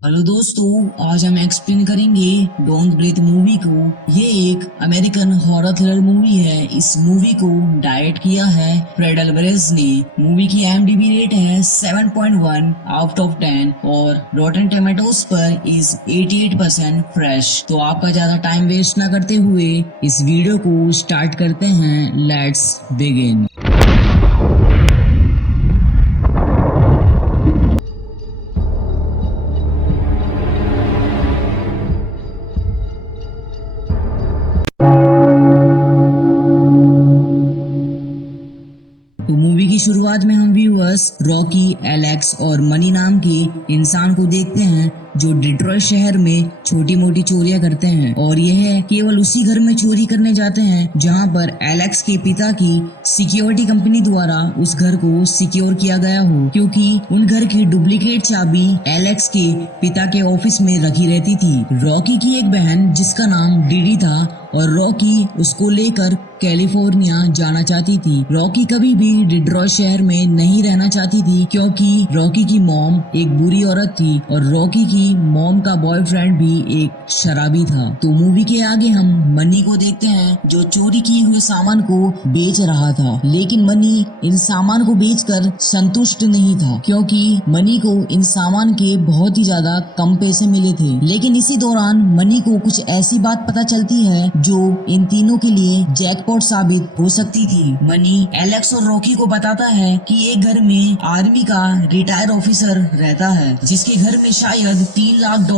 Hello दोस्तों, आज हम एक्सप्लेन करेंगे डोंट ब्रीथ मूवी को। ये एक अमेरिकन हॉरर थ्रिलर मूवी है। इस मूवी को डायरेक्ट किया है फ्रेड अल्वारेज ने। मूवी की IMDb रेट है 7.1 आउट ऑफ 10 और रॉटन टोमेटोज पर इज 88% फ्रेश। तो आपका ज्यादा टाइम वेस्ट ना करते हुए इस वीडियो को स्टार्ट करते हैं। Let's begin. तो मूवी की शुरुआत में हम व्यूअर्स रॉकी, एलेक्स और मनी नाम के इंसान को देखते हैं जो डिट्रॉयट शहर में छोटी मोटी चोरियां करते हैं और यह केवल उसी घर में चोरी करने जाते हैं जहां पर एलेक्स के पिता की सिक्योरिटी कंपनी द्वारा उस घर को सिक्योर किया गया हो, क्योंकि उन घर की डुप्लीकेट चाबी एलेक्स के पिता के ऑफिस में रखी रहती थी। रॉकी की एक बहन जिसका नाम डीडी था और रॉकी उसको लेकर कैलिफोर्निया जाना चाहती थी। रॉकी कभी भी डिट्रॉयट शहर में नहीं रहना चाहती थी क्योंकि रॉकी की मॉम एक बुरी औरत थी और रॉकी की मॉम का बॉयफ्रेंड भी एक शराबी था। तो मूवी के आगे हम मनी को देखते हैं जो चोरी किए हुए सामान को बेच रहा था, लेकिन मनी इन सामान को बेचकर संतुष्ट नहीं था क्योंकि मनी को इन सामान के बहुत ही ज्यादा कम पैसे मिले थे। लेकिन इसी दौरान मनी को कुछ ऐसी बात पता चलती है जो इन तीनों के लिए जैकपॉट साबित हो सकती थी। मनी एलेक्स और रॉकी को बताता है कि एक घर में आर्मी का रिटायर ऑफिसर रहता है जिसके घर में शायद $3 लाख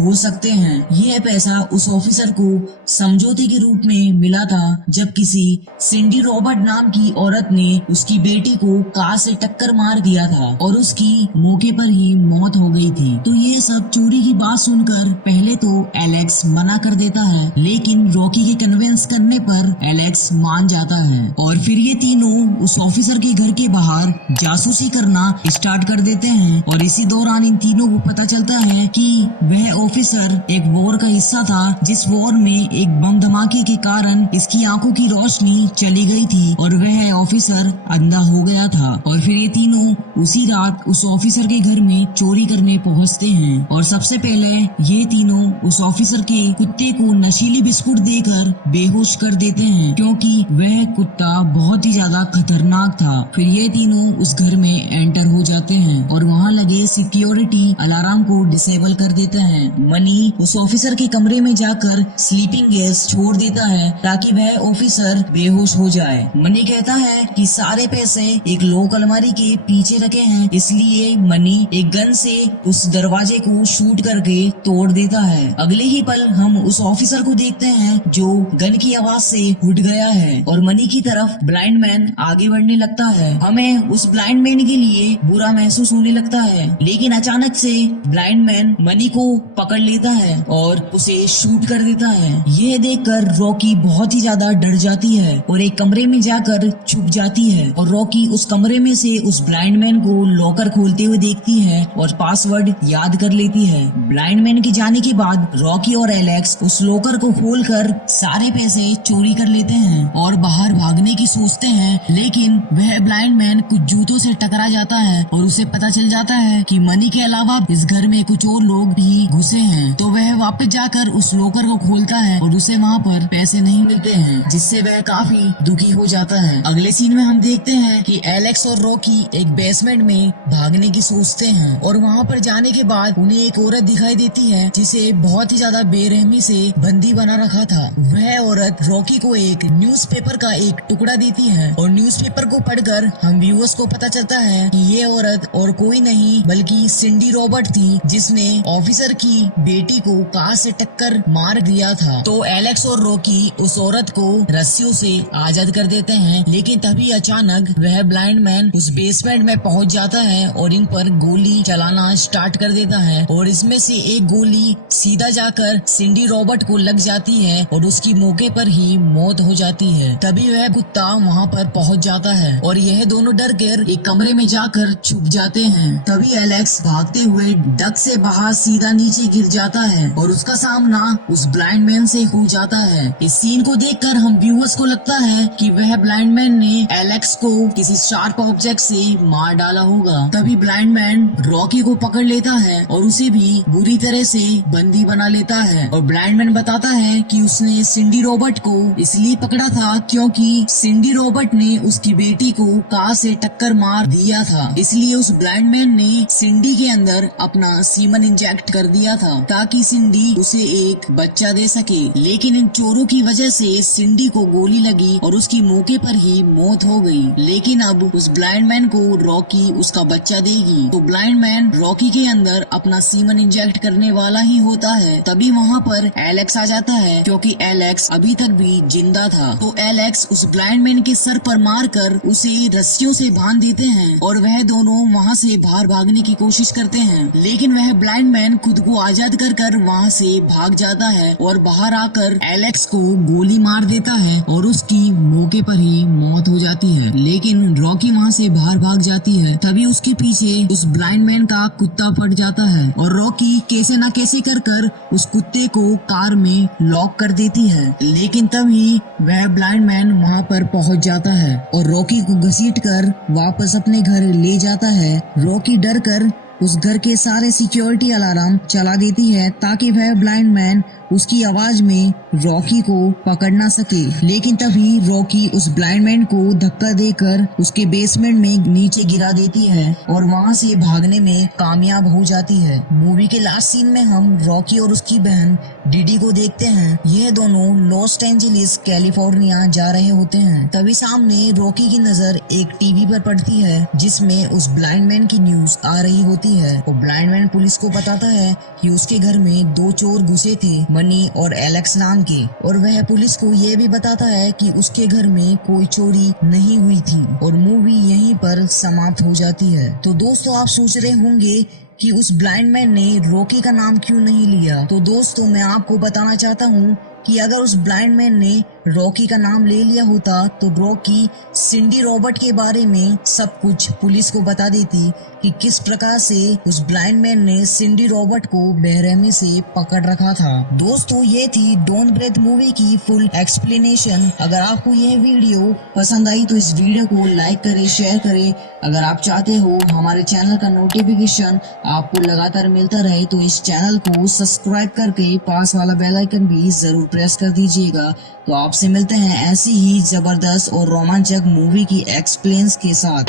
हो सकते हैं। यह पैसा उस ऑफिसर को समझौते के रूप में मिला था जब किसी सिंडी रॉबर्ट नाम की औरत ने उसकी बेटी को कार से टक्कर मार दिया था और उसकी मौके पर ही मौत हो गई थी। तो ये सब चोरी की बात सुनकर पहले तो एलेक्स मना कर देता है, लेकिन रॉकी के कन्विंस करने पर एलेक्स मान जाता है और फिर ये तीनों उस ऑफिसर के घर के बाहर जासूसी करना स्टार्ट कर देते हैं। और इसी दौरान इन तीनों को पता चलता है कि वह ऑफिसर एक वॉर का हिस्सा था, जिस वॉर में एक बम धमाके के कारण इसकी आंखों की रोशनी चली गई थी और वह ऑफिसर अंधा हो गया था। और फिर ये तीनों उसी रात उस ऑफिसर के घर में चोरी करने पहुंचते हैं और सबसे पहले ये तीनों उस ऑफिसर के कुत्ते को नशीली बिस्कुट देकर बेहोश कर देते हैं क्योंकि वह कुत्ता बहुत ही ज्यादा खतरनाक था। फिर ये तीनों उस घर में एंटर हो जाते हैं और वहाँ लगे सिक्योरिटी अलार्म को डिसेबल कर देते हैं। मनी उस ऑफिसर के कमरे में जाकर स्लीपिंग गैस छोड़ देता है ताकि वह ऑफिसर बेहोश हो जाए। मनी कहता है कि सारे पैसे एक लॉक अलमारी के पीछे रखे हैं, इसलिए मनी एक गन से उस दरवाजे को शूट करके तोड़ देता है। अगले ही पल हम उस ऑफिसर को देखते हैं जो गन की आवाज से उठ गया है और मनी की तरफ ब्लाइंड मैन आगे बढ़ने लगता है। हमें उस ब्लाइंड मैन के लिए बुरा महसूस होने लगता है, लेकिन अचानक से ब्लाइंड मैन मनी को पकड़ लेता है और उसे शूट कर देता है। यह देखकर रॉकी बहुत ही ज्यादा डर जाती है और एक कमरे में जाकर छुप जाती है और रॉकी उस कमरे में से उस ब्लाइंड मैन को लॉकर खोलते हुए देखती है और पासवर्ड याद कर लेती है। ब्लाइंड मैन के जाने के बाद रॉकी और एलेक्स उस लॉकर को खोलकर सारे पैसे चोरी कर लेते हैं और बाहर भागने की सोचते हैं, लेकिन वह ब्लाइंड मैन कुछ जूतों से टकरा जाता है और उसे पता चल जाता है कि मनी के अलावा इस घर में कुछ और लोग भी घुसे हैं। तो वह वापस जाकर उस लॉकर को खोलता है और उसे वहाँ पर पैसे नहीं मिलते हैं, जिससे वह काफी दुखी हो जाता है। अगले सीन में हम देखते हैं कि एलेक्स और रॉकी एक बेसमेंट में भागने की सोचते हैं और वहाँ पर जाने के बाद उन्हें एक औरत दिखाई देती है जिसे बहुत ही ज्यादा बेरहमी से बंदी बना रखा था। वह औरत रॉकी को एक न्यूज़पेपर का एक टुकड़ा देती है और न्यूज़पेपर को पढ़कर हम व्यूअर्स को पता चलता है कि ये औरत और कोई नहीं बल्कि सिंडी रॉबर्ट थी, जिसने ऑफिसर की बेटी को कार से टक्कर मार दिया था। तो एलेक्स और रॉकी उस औरत को रस्सियों से आजाद कर देते हैं, लेकिन तभी अचानक वह ब्लाइंड मैन उस बेसमेंट में पहुंच जाता है और इन पर गोली चलाना स्टार्ट कर देता है और इसमें से एक गोली सीधा जाकर सिंडी रॉबर्ट को लग जाती है और उसकी मौके पर ही मौत हो जाती है। तभी वह कुत्ता वहाँ पर पहुँच जाता है और यह दोनों डर कर एक कमरे में जाकर छुप जाते हैं। तभी एलेक्स भागते हुए डक से बाहर सीधा नीचे गिर जाता है और उसका सामना उस ब्लाइंड मैन से हो जाता है। इस सीन को देखकर हम व्यूअर्स को लगता है कि वह ब्लाइंड मैन ने एलेक्स को किसी शार्प ऑब्जेक्ट से मार डाला होगा। तभी ब्लाइंड मैन रॉकी को पकड़ लेता है और उसे भी बुरी तरह से बंदी बना लेता है और ब्लाइंड मैन बताता है कि उसने सिंडी रॉबर्ट को इसलिए पकड़ा था क्योंकि सिंडी रॉबर्ट ने उसकी बेटी को कार से टक्कर मार दिया था, इसलिए उस ब्लाइंड मैन ने सिंडी के अंदर अपना सीमन इंजेक्ट कर दिया था ताकि सिंडी उसे एक बच्चा दे सके। लेकिन इन चोरों की वजह से सिंडी को गोली लगी और उसकी मौके पर ही मौत हो गई। लेकिन अब उस ब्लाइंड मैन को रॉकी उसका बच्चा देगी। तो ब्लाइंड मैन रॉकी के अंदर अपना सीमन इंजेक्ट करने वाला ही होता है। तभी वहाँ पर एलेक्स आ जाता है क्योंकि एलेक्स अभी तक भी जिंदा था। तो एलेक्स उस ब्लाइंड मैन के सर पर मारकर उसे रस्सियों से बांध देते हैं और वह दोनों वहाँ से बाहर भागने की कोशिश करते हैं। लेकिन वह ब्लाइंड मैन खुद को आजाद कर वहाँ से भाग जाता है और बाहर आकर एलेक्स को गोली मार देता है और उसकी मौके पर ही मौत हो जाती है। लेकिन रॉकी वहाँ से बाहर भाग जाती है। तभी उसके पीछे उस ब्लाइंड मैन का कुत्ता पड़ जाता है और रॉकी कैसे न कैसे कर उस कुत्ते को कार में लॉक कर देती है। लेकिन तभी वह ब्लाइंड मैन वहाँ पर पहुँच जाता है और रॉकी को घसीटकर वापस अपने घर ले जाता है। रॉकी डर कर उस घर के सारे सिक्योरिटी अलार्म चला देती है ताकि वह ब्लाइंड मैन उसकी आवाज में रॉकी को पकड़ ना सके। लेकिन तभी रॉकी उस ब्लाइंड मैन को धक्का देकर उसके बेसमेंट में नीचे गिरा देती है और वहां से भागने में कामयाब हो जाती है। मूवी के लास्ट सीन में हम रॉकी और उसकी बहन डीडी को देखते हैं। यह दोनों लॉस एंजलिस कैलिफोर्निया जा रहे होते हैं। तभी सामने रॉकी की नजर एक टीवी पर पड़ती है जिसमें उस ब्लाइंड मैन की न्यूज आ रही होती है और ब्लाइंड मैन पुलिस को बताता है कि उसके घर में 2 चोर घुसे थे, मनी और एलेक्स नाम के, और वह पुलिस को यह भी बताता है कि उसके घर में कोई चोरी नहीं हुई थी। और मूवी यहीं पर समाप्त हो जाती है। तो दोस्तों, आप सोच रहे होंगे कि उस ब्लाइंड मैन ने रॉकी का नाम क्यों नहीं लिया। तो दोस्तों, मैं आपको बताना चाहता हूँ कि अगर उस ब्लाइंड मैन ने रॉकी का नाम ले लिया होता तो रॉकी सिंडी रॉबर्ट के बारे में सब कुछ पुलिस को बता देती कि किस प्रकार से उस ब्लाइंड मैन ने सिंडी रॉबर्ट को बेरहमी से पकड़ रखा था। दोस्तों, ये थी डोंट ब्रेथ मूवी की फुल एक्सप्लेनेशन। अगर आपको यह वीडियो पसंद आई तो इस वीडियो को लाइक करें, शेयर करें। अगर आप चाहते हो हमारे चैनल का नोटिफिकेशन आपको लगातार मिलता रहे तो इस चैनल को सब्सक्राइब करके पास वाला बेल आइकन भी जरूर प्रेस कर दीजिएगा। तो आपसे मिलते हैं ऐसी ही जबरदस्त और रोमांचक मूवी की एक्सप्लेन्स के साथ।